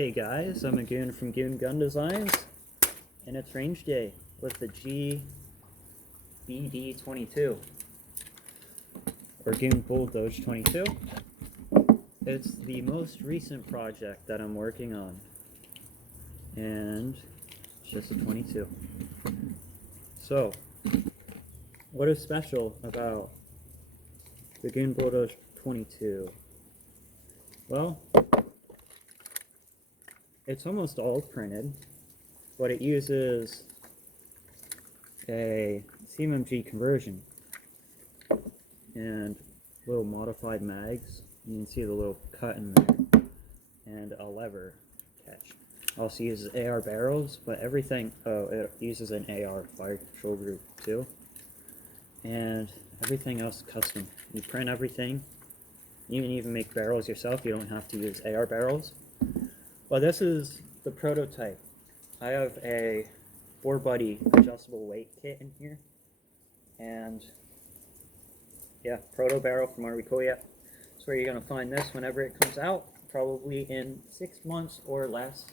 Hey guys, I'm a goon from Goon Gun Designs, and it's range day with the GBD-22, or Goon Bulldoge 22. It's the most recent project that I'm working on, and it's just a 22. So, what is special about the Goon Bulldoge 22? Well, it's almost all printed, but it uses a CMMG conversion and little modified mags. You can see the little cut in there, and a lever catch. Also uses AR barrels, but everything, it uses an AR fire control group too, and everything else custom. You print everything. You can even make barrels yourself. You don't have to use AR barrels. Well, this is the prototype. I have a 4-buddy adjustable weight kit in here, and yeah, Protobarrel from Arbicoya. That's where you're going to find this whenever it comes out, probably in 6 months or less.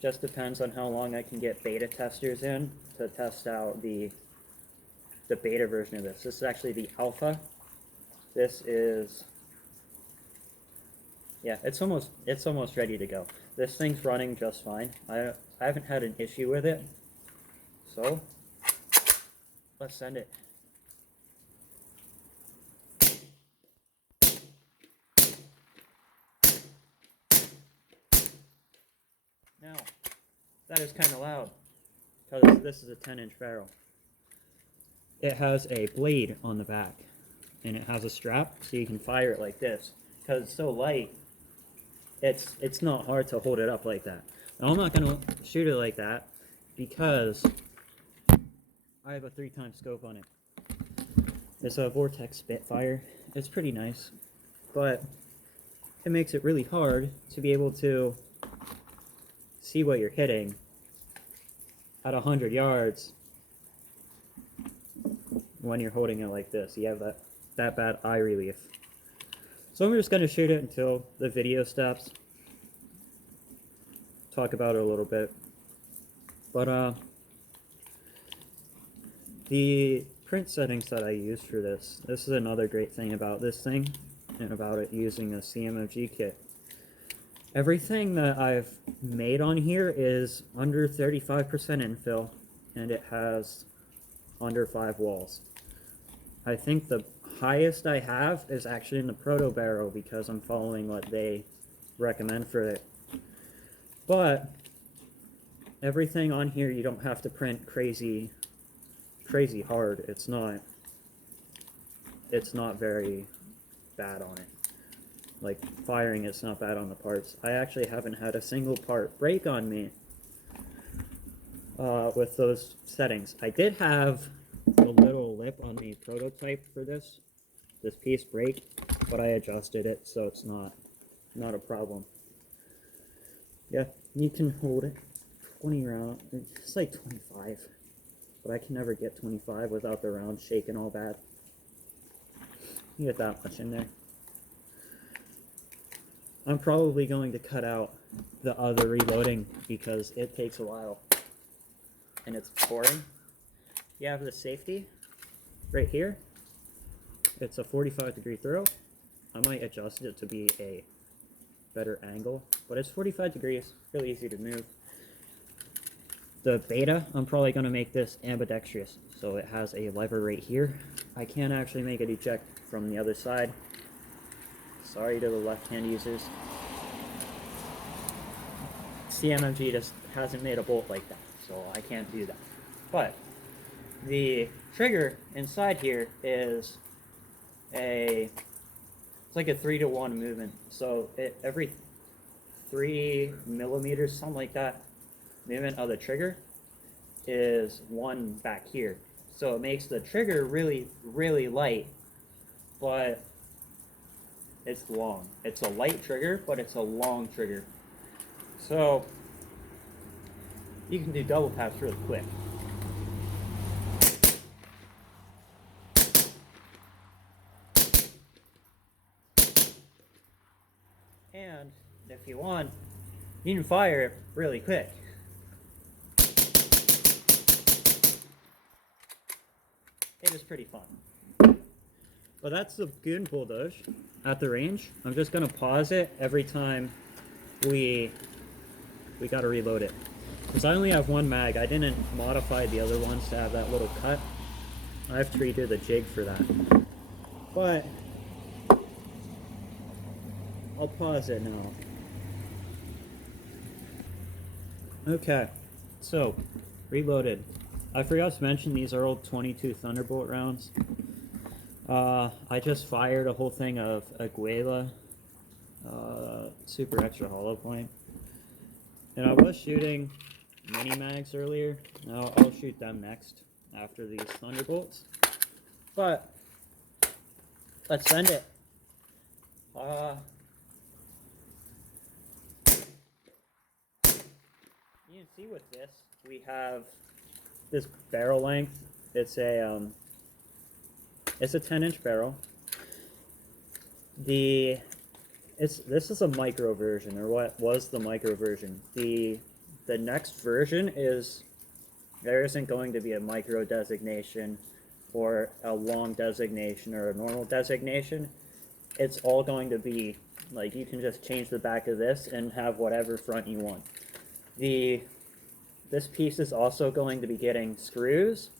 Just depends on how long I can get beta testers in to test out the beta version of this. This is actually the alpha. This is, yeah, it's almost ready to go. This thing's running just fine. I haven't had an issue with it. So, let's send it. Now, that is kind of loud, because this is a 10-inch barrel. It has a blade on the back, and it has a strap, so you can fire it like this. Because it's so light, it's not hard to hold it up like that. Now, I'm not going to shoot it like that, because I have a 3x scope on it. It's a Vortex Spitfire. It's pretty nice, but it makes it really hard to be able to see what you're hitting at 100 yards when you're holding it like this. You have that bad eye relief. So I'm just going to shoot it until the video stops. Talk about it a little bit. But the print settings that I use for this is another great thing about this thing and about it using a CMMG kit. Everything that I've made on here is under 35% infill, and it has under 5 walls. I think the highest I have is actually in the Protobarrel, because I'm following what they recommend for it. But everything on here, you don't have to print crazy hard. It's not very bad on it. Like firing, it's not bad on the parts. I actually haven't had a single part break on me with those settings. I did have a little lip on the prototype for this piece break, but I adjusted it so it's not a problem. Yeah, you can hold it 20 rounds. It's like 25, but I can never get 25 without the round shaking all bad. You get that much in there. I'm probably going to cut out the other reloading because it takes a while and it's boring. You have the safety right here. It's a 45-degree throw. I might adjust it to be a better angle, but it's 45 degrees, really easy to move. The beta, I'm probably going to make this ambidextrous, so it has a lever right here. I can't actually make it eject from the other side. Sorry to the left-hand users. CMMG just hasn't made a bolt like that, so I can't do that. But the trigger inside here is it's like a 3-to-1 movement. So every 3 millimeters, something like that, movement of the trigger is 1 back here. So it makes the trigger really, really light, but it's long. It's a light trigger, but it's a long trigger. So you can do double taps really quick. And if you want, you can fire it really quick. It is pretty fun. But that's the Goon Bulldoge at the range. I'm just gonna pause it every time we gotta reload it. Because I only have one mag. I didn't modify the other ones to have that little cut. I have to redo the jig for that. But I'll pause it now. Okay, so reloaded. I forgot to mention these are old 22 Thunderbolt rounds. I just fired a whole thing of Aguila Super Extra Hollow Point. And I was shooting mini mags earlier. Now I'll shoot them next after these Thunderbolts. But let's send it. You can see with this, we have this barrel length. It's a 10-inch barrel. This is a micro version, or what was the micro version. The next version is, there isn't going to be a micro designation or a long designation or a normal designation. It's all going to be like, you can just change the back of this and have whatever front you want. This piece is also going to be getting screws,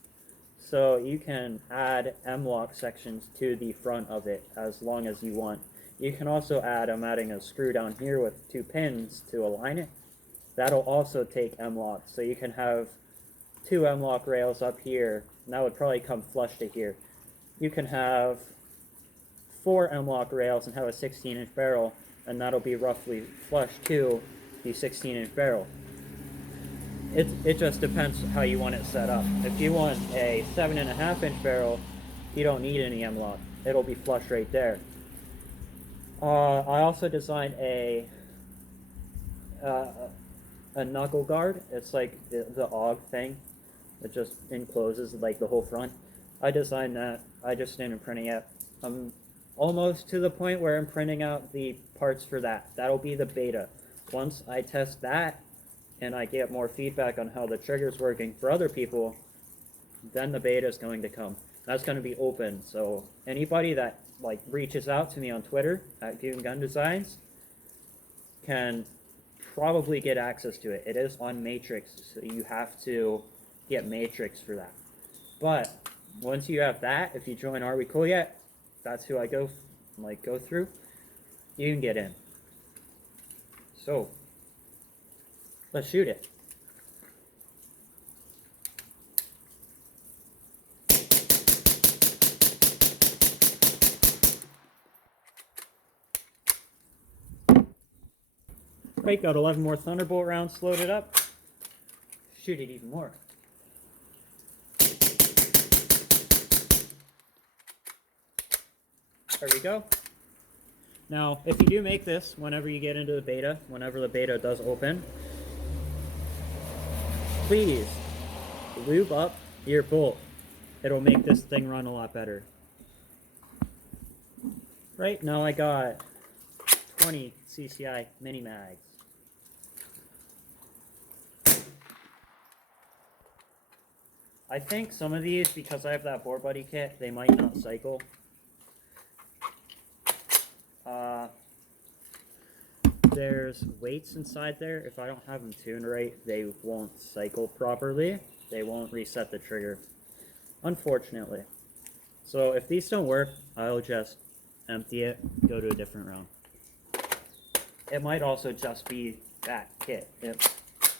so you can add M-lock sections to the front of it as long as you want. You can also add, I'm adding a screw down here with 2 pins to align it. That'll also take M-lock, so you can have 2 M-lock rails up here, and that would probably come flush to here. You can have 4 M-lock rails and have a 16-inch barrel, and that'll be roughly flush to the 16-inch barrel. It just depends how you want it set up. If you want a 7.5-inch barrel, you don't need any M-lock. It'll be flush right there. I also designed a knuckle guard. It's like the AUG thing. It just encloses like the whole front. I designed that. I just ended up printing it. I'm almost to the point where I'm printing out the parts for that. That'll be the beta. Once I test that and I get more feedback on how the trigger's working for other people, then the beta is going to come. That's going to be open, so anybody that like reaches out to me on Twitter at Goon Gun Designs can probably get access to it. It is on Matrix, so you have to get Matrix for that. But once you have that, if you join Are We Cool Yet, that's who I go through. You can get in. So let's shoot it. Right, got 11 more Thunderbolt rounds loaded up. Shoot it even more. There we go. Now, if you do make this, whenever you get into the beta, whenever the beta does open, please lube up your bolt. It'll make this thing run a lot better. Right now I got 20 CCI mini mags. I think some of these, because I have that Bore Buddy kit, they might not cycle. There's weights inside there. If I don't have them tuned right, they won't cycle properly. They won't reset the trigger, unfortunately. So if these don't work, I'll just empty it, go to a different round. It might also just be that kit. It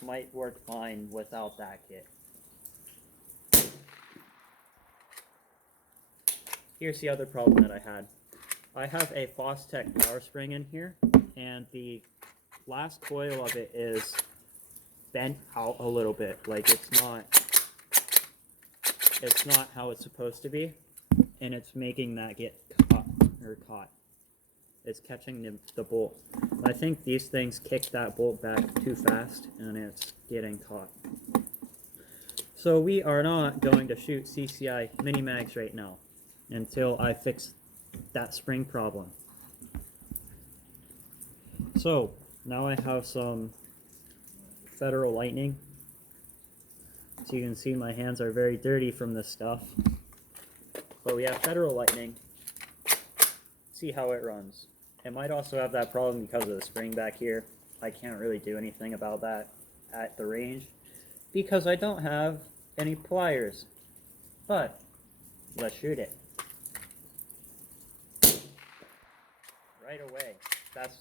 might work fine without that kit. Here's the other problem that I had. I have a Fostech power spring in here, and the last coil of it is bent out a little bit. Like it's not how it's supposed to be, and it's making that get caught. It's catching the bolt. I think these things kick that bolt back too fast, and it's getting caught. So we are not going to shoot CCI mini mags right now until I fix that spring problem. So now I have some Federal Lightning. So you can see my hands are very dirty from this stuff. But we have Federal Lightning. See how it runs. It might also have that problem because of the spring back here. I can't really do anything about that at the range because I don't have any pliers. But let's shoot it. Right away. That's,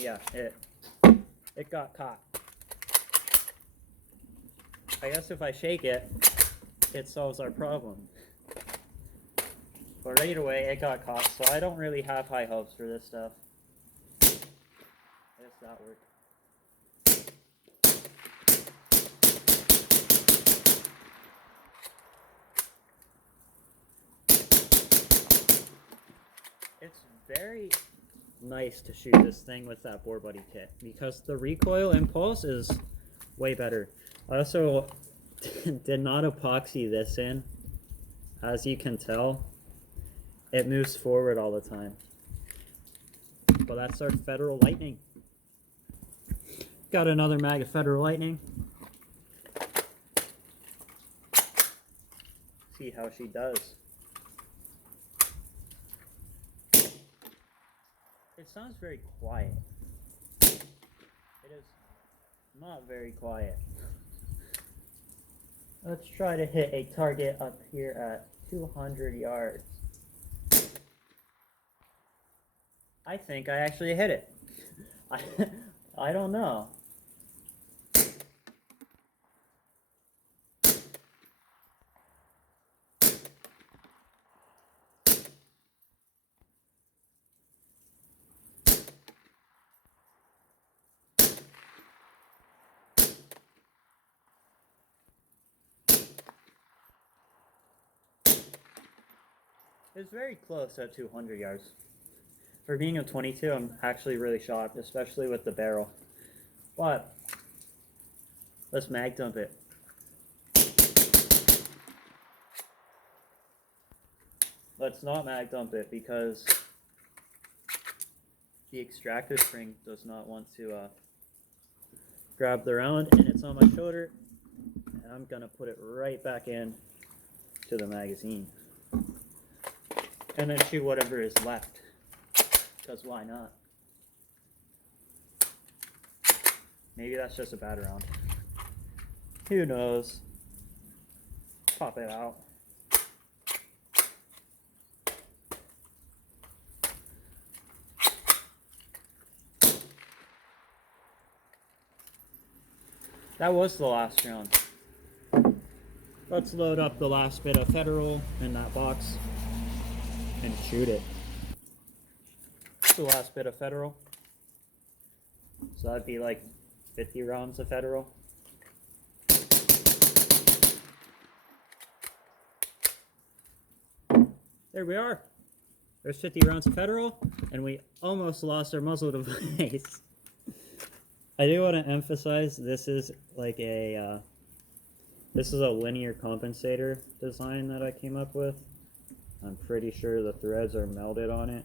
yeah, it got caught. I guess if I shake it, it solves our problem. But right away, it got caught, so I don't really have high hopes for this stuff. I guess that worked. It's very nice to shoot this thing with that Bore Buddy kit because the recoil impulse is way better. I also did not epoxy this in. As you can tell, it moves forward all the time. But that's our Federal Lightning. Got another mag of Federal Lightning. See how she does. It sounds very quiet. It is not very quiet. Let's try to hit a target up here at 200 yards. I think I actually hit it. I don't know. It's very close at 200 yards. For being a 22, I'm actually really shocked, especially with the barrel. But let's mag dump it. Let's not mag dump it because the extractor spring does not want to grab the round, and it's on my shoulder, and I'm gonna put it right back in to the magazine. And then shoot whatever is left, because why not? Maybe that's just a bad round. Who knows? Pop it out. That was the last round. Let's load up the last bit of Federal in that box and shoot it. The last bit of Federal. So that'd be like 50 rounds of Federal. There we are. There's 50 rounds of Federal, and we almost lost our muzzle device. I do want to emphasize this is like a linear compensator design that I came up with. I'm pretty sure the threads are melted on it.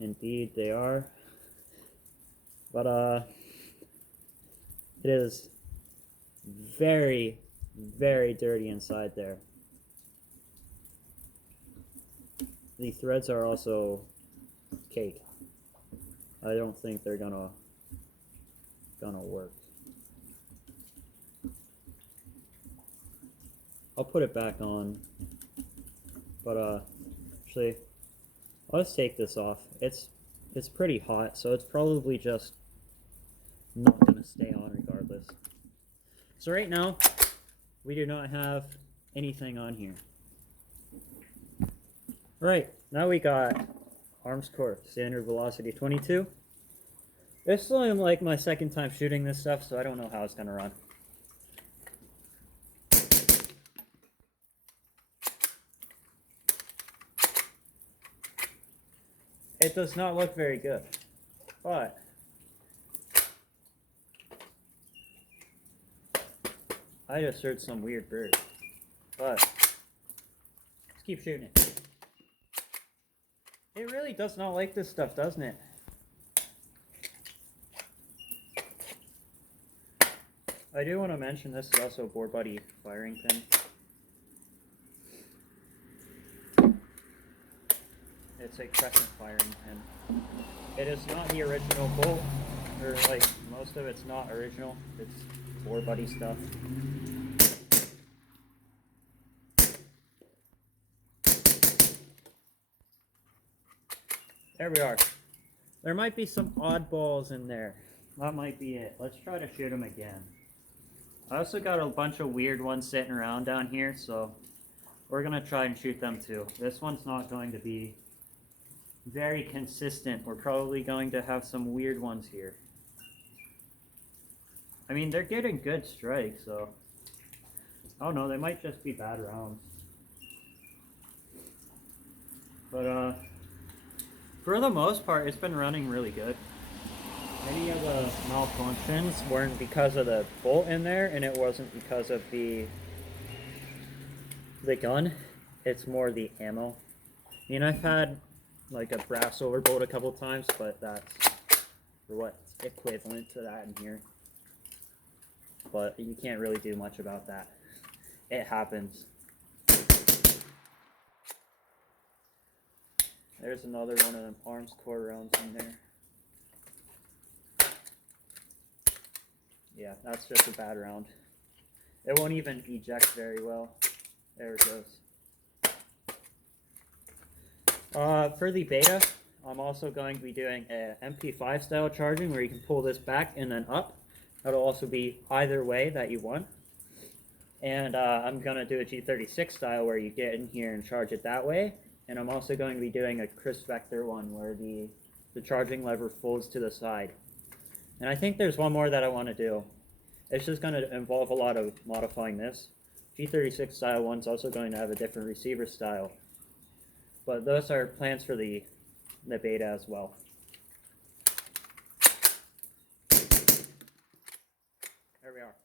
Indeed, they are. But it is very, very dirty inside there. The threads are also cake. I don't think they're gonna work. I'll put it back on, but actually, let's take this off. It's pretty hot, so it's probably just not gonna stay on regardless. So right now, we do not have anything on here. Right, now we got Arms Core Standard Velocity 22. This is only like my second time shooting this stuff, so I don't know how it's gonna run. It does not look very good, but I just heard some weird bird. But let's keep shooting it. It really does not like this stuff, doesn't it? I do want to mention this is also a Bore Buddy firing pin. It's a crescent firing pin. It is not the original bolt, or like most of it's not original. It's Bore Buddy stuff. There we are. There might be some oddballs in there. That might be it. Let's try to shoot them again. I also got a bunch of weird ones sitting around down here, so we're going to try and shoot them too. This one's not going to be very consistent. We're probably going to have some weird ones here. I mean, they're getting good strikes, so I don't know, they might just be bad rounds. But for the most part, it's been running really good. Any of the malfunctions weren't because of the bolt in there, and it wasn't because of the gun. It's more the ammo. I mean, I've had like a brass overbolt a couple times, but that's what's equivalent to that in here. But you can't really do much about that. It happens. There's another one of them arms core rounds in there. Yeah, that's just a bad round. It won't even eject very well. There it goes. For the beta, I'm also going to be doing a MP5 style charging where you can pull this back and then up. That'll also be either way that you want. And I'm going to do a G36 style where you get in here and charge it that way. And I'm also going to be doing a Chris Vector one where the charging lever folds to the side. And I think there's one more that I want to do. It's just going to involve a lot of modifying this. G36 style one's also going to have a different receiver style. But those are plans for the beta as well. There we are.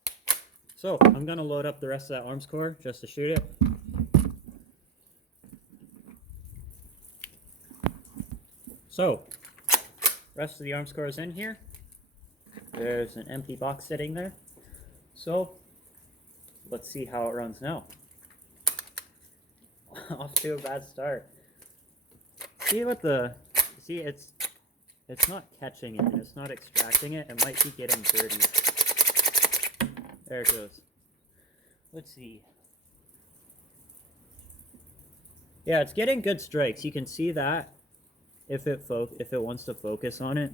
So I'm going to load up the rest of that arms core just to shoot it. So, rest of the arms core is in here. There's an empty box sitting there. So, let's see how it runs now. Off to a bad start. See it's not catching it and it's not extracting it. It might be getting dirty. There it goes. Let's see. Yeah, it's getting good strikes. You can see that if it wants to focus on it.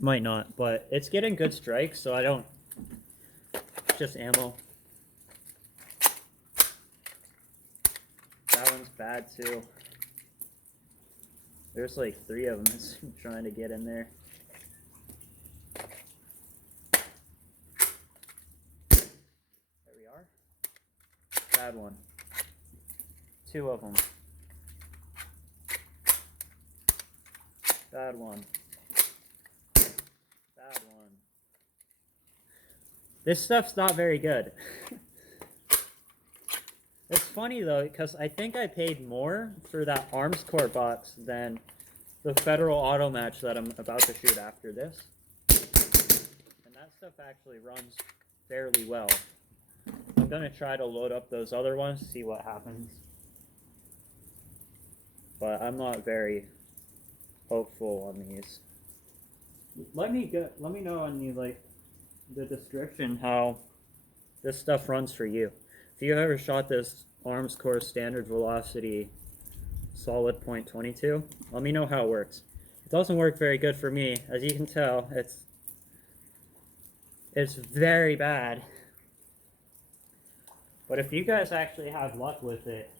Might not, but it's getting good strikes, so I don't. Just ammo. That one's bad too. There's like 3 of them trying to get in there. There we are. Bad one. 2 of them. Bad one. Bad one. This stuff's not very good. It's funny though, because I think I paid more for that arms core box than the Federal Auto Match that I'm about to shoot after this. And that stuff actually runs fairly well. I'm going to try to load up those other ones, see what happens. But I'm not very hopeful on these. Let me know on the description how this stuff runs for you. If you ever shot this arms core standard velocity solid .22, let me know how it works. It doesn't work very good for me. As you can tell, it's very bad. But if you guys actually have luck with it,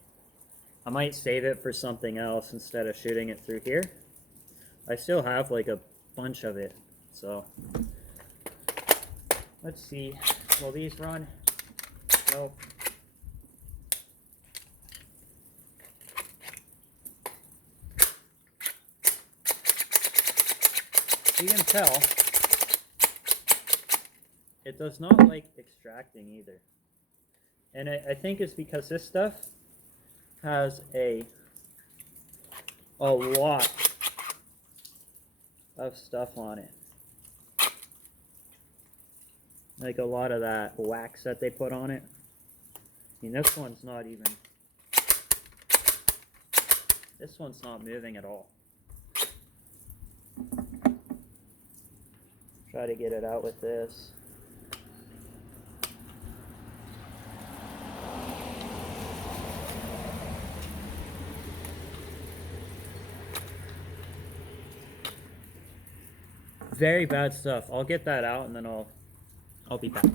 I might save it for something else instead of shooting it through here. I still have like a bunch of it, so let's see. Will these run? Nope. You can tell it does not like extracting either. And I think it's because this stuff has a lot of stuff on it. like a lot of that wax that they put on it. I mean, this one's not moving at all. Try to get it out with this. Very bad stuff. I'll get that out and then I'll be back.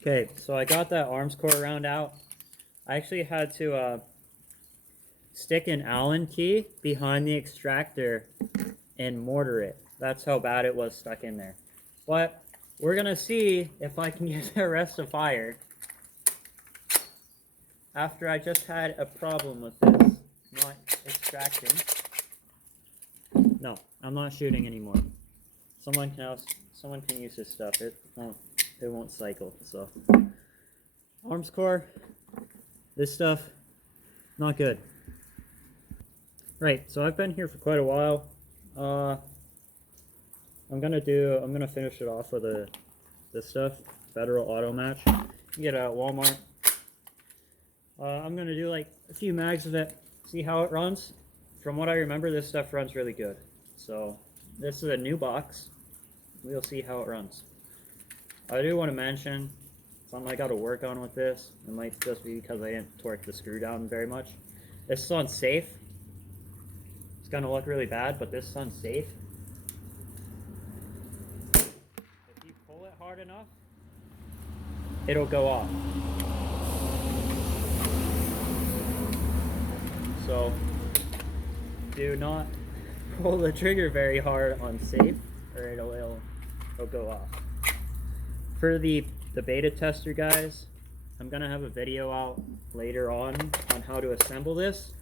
Okay, so I got that arms core round out. I actually had to stick an Allen key behind the extractor and mortar it. That's how bad it was stuck in there. But we're gonna see if I can get the rest of fire after I just had a problem with this not extracting. No, I'm not shooting anymore. Someone can use this stuff. It won't cycle. So arms core, this stuff, not good. Right, so I've been here for quite a while. I'm gonna finish it off with this stuff, Federal Auto Match. You can get it at Walmart. I'm gonna do like a few mags of it, see how it runs. From what I remember, this stuff runs really good. So this is a new box. We'll see how it runs. I do want to mention something I got to work on with this. It might just be because I didn't torque the screw down very much. This one's safe. It's gonna look really bad, but this one's safe. If you pull it hard enough, it'll go off. So do not pull the trigger very hard on safe, or it'll go off. For the beta tester guys, I'm gonna have a video out later on how to assemble this,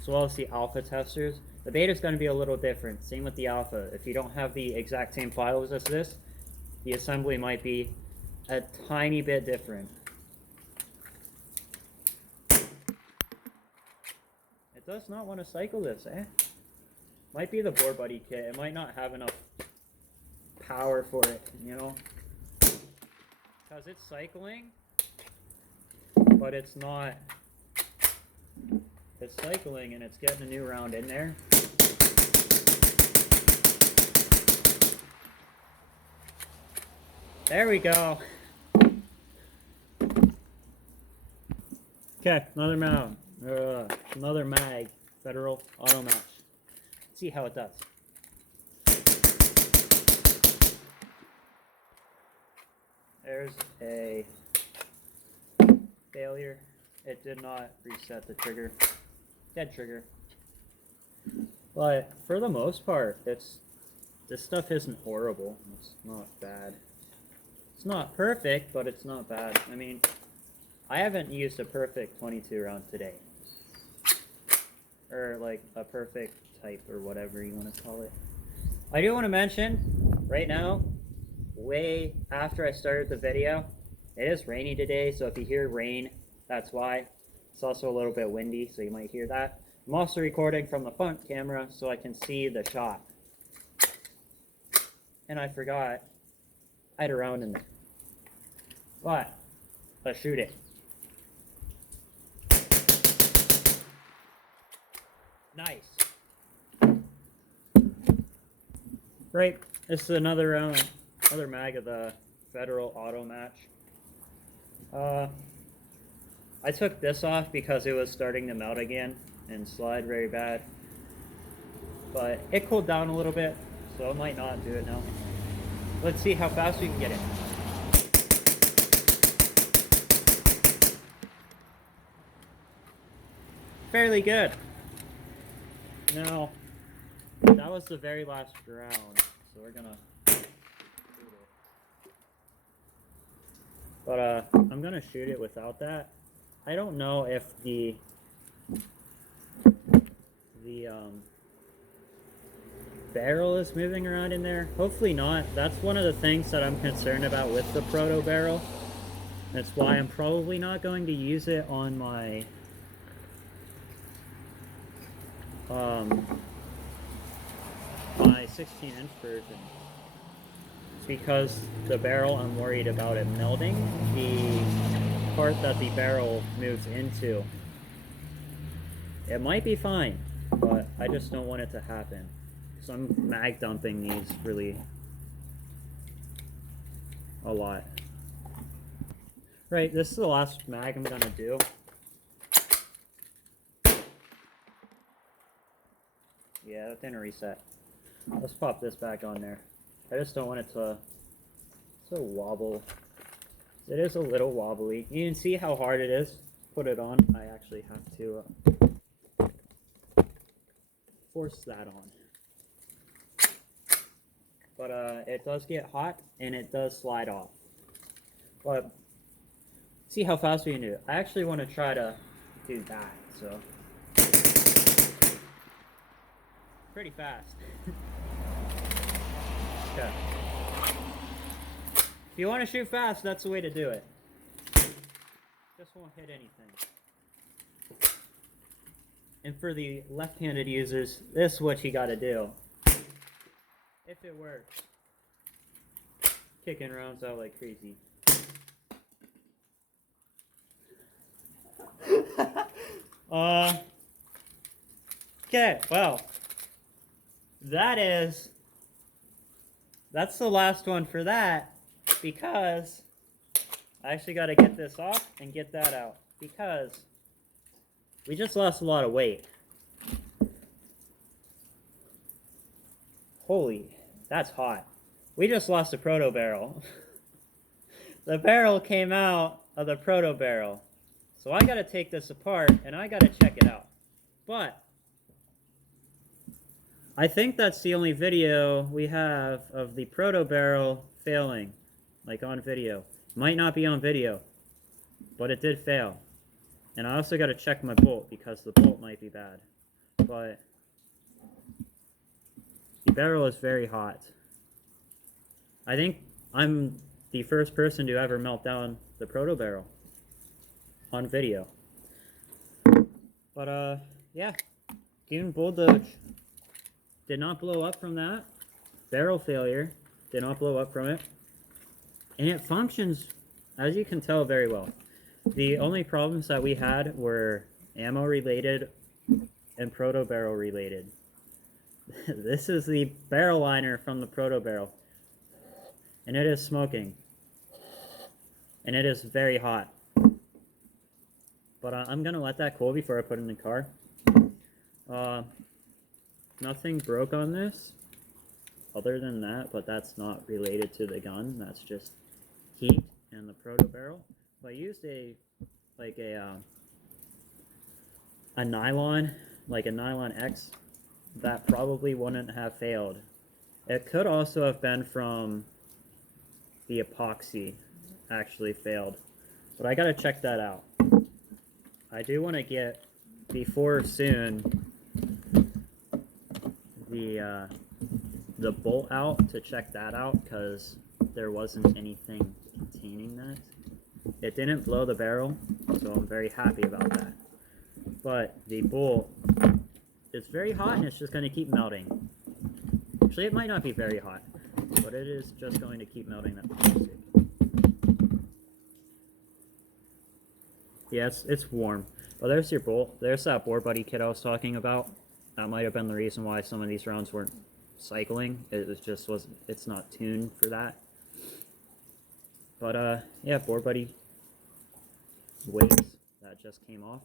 as well as the alpha testers. The beta is going to be a little different. Same with the alpha. If you don't have the exact same files as this, the assembly might be a tiny bit different. It does not want to cycle this, eh? Might be the Board Buddy kit. It might not have enough power for it, you know? Because it's cycling, but it's not. It's cycling and it's getting a new round in there. There we go. Okay, another mount. Another mag. Federal Auto Match. Let's see how it does. There's a failure. It did not reset the trigger. Dead trigger. But for the most part, this stuff isn't horrible. It's not bad. It's not perfect, but it's not bad. I mean, I haven't used a perfect 22 round today. Or like a perfect type or whatever you want to call it. I do want to mention, right now, way after I started the video, it is rainy today, so if you hear rain, that's why. It's also a little bit windy, so you might hear that. I'm also recording from the front camera so I can see the shot. And I forgot I had a round in there. But let's shoot it. Nice. Right, this is another round, another mag of the Federal Auto Match. I took this off because it was starting to melt again and slide very bad. But it cooled down a little bit, so I might not do it now. Let's see how fast we can get it. Fairly good. Now, that was the very last round, so we're gonna shoot it. But I'm gonna shoot it without that. I don't know if the barrel is moving around in there. Hopefully not. That's one of the things that I'm concerned about with the Protobarrel. That's why I'm probably not going to use it on my my 16-inch version. It's because the barrel, I'm worried about it melting the part that the barrel moves into. It might be fine, but I just don't want it to happen. So I'm mag dumping these really a lot. Right, this is the last mag I'm gonna do. Yeah, that didn't reset. Let's pop this back on there. I just don't want it to wobble. It is a little wobbly. You can see how hard it is. Put it on. I actually have to force that on. But it does get hot and it does slide off. But see how fast we can do it. I actually want to try to do that. So pretty fast. Okay. If you want to shoot fast, that's the way to do it. Just won't hit anything. And for the left-handed users, this is what you got to do. If it works. Kicking rounds out like crazy. Okay, well, that's the last one for that, because I actually got to get this off and get that out, because we just lost a lot of weight. Holy, that's hot. We just lost a Protobarrel. The barrel came out of the Protobarrel. So I got to take this apart and I got to check it out. But I think that's the only video we have of the Protobarrel failing, like on video. Might not be on video, but it did fail. And I also got to check my bolt because the bolt might be bad. But the barrel is very hot. I think I'm the first person to ever melt down the Protobarrel on video. But yeah, Goon Bulldoge did not blow up from that. Barrel failure did not blow up from it. And it functions, as you can tell, very well. The only problems that we had were ammo related and Protobarrel related. This is the barrel liner from the Protobarrel. And it is smoking. And it is very hot. But I'm going to let that cool before I put it in the car. Nothing broke on this other than that, but that's not related to the gun. That's just heat and the Protobarrel. If I used a nylon, like a nylon X, that probably wouldn't have failed. It could also have been from the epoxy actually failed, but I gotta check that out. I do want to get before soon the bolt out to check that out, because there wasn't anything containing that. It didn't blow the barrel, so I'm very happy about that. But the bolt is very hot and it's just going to keep melting. Actually, it might not be very hot, but it is just going to keep melting that plastic. Yeah, it's warm. Well, there's your bolt. There's that Bore Buddy kit I was talking about. That might have been the reason why some of these rounds weren't cycling. It's not tuned for that. But yeah, Bore Buddy weights that just came off.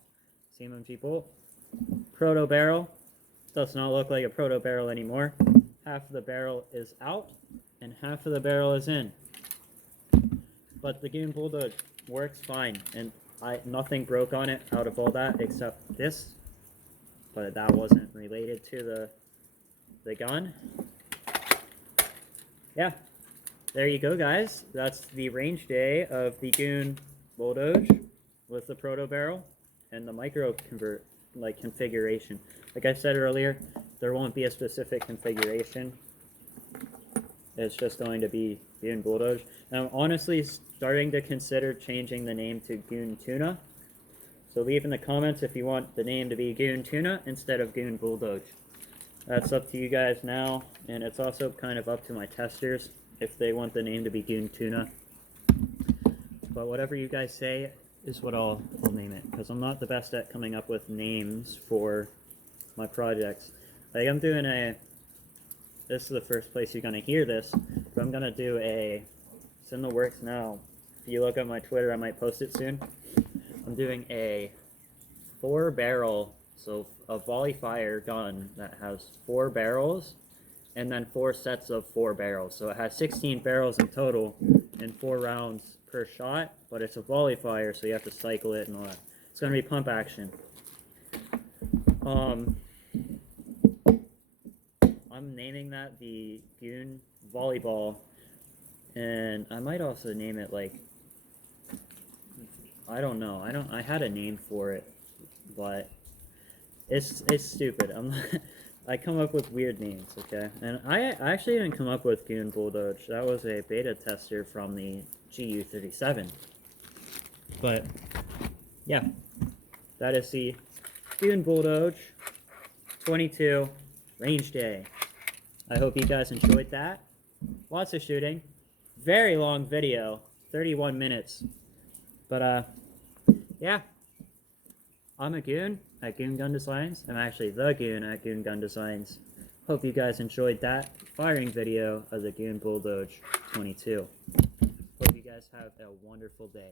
CMMG bolt. Protobarrel. Does not look like a Protobarrel anymore. Half of the barrel is out and half of the barrel is in. But the Goon Bulldoge works fine, and nothing broke on it out of all that except this. But that wasn't related to the gun. Yeah, there you go, guys. That's the range day of the Goon Bulldoge with the Protobarrel and the micro configuration. Like I said earlier, there won't be a specific configuration. It's just going to be Goon Bulldoge. And I'm honestly starting to consider changing the name to Goon Tuna. So leave in the comments if you want the name to be Goon Tuna instead of Goon Bulldoge. That's up to you guys now, and it's also kind of up to my testers. if they want the name to be Goon Tuna. But whatever you guys say is what I'll name it, because I'm not the best at coming up with names for my projects. Like, I'm doing this is the first place you're going to hear this, but I'm going to do it's in the works now. If you look at my Twitter, I might post it soon. I'm doing a 4-barrel, so a volley fire gun that has 4 barrels, and then 4 sets of 4 barrels. So it has 16 barrels in total, and 4 rounds per shot, but it's a volley fire, so you have to cycle it and all that. It's going to be pump action. I'm naming that the Goon Volleyball, and I might also name it, like, I don't know. I had a name for it, but it's stupid. I come up with weird names, okay? And I actually didn't come up with Goon Bulldoge. That was a beta tester from the GU-37. But yeah, that is the Goon Bulldoge 22 range day. I hope you guys enjoyed that. Lots of shooting. Very long video, 31 minutes. But yeah, I'm a goon at Goon Gun Designs. I'm actually the goon at Goon Gun Designs. Hope you guys enjoyed that firing video of the Goon Bulldoge 22. Hope you guys have a wonderful day.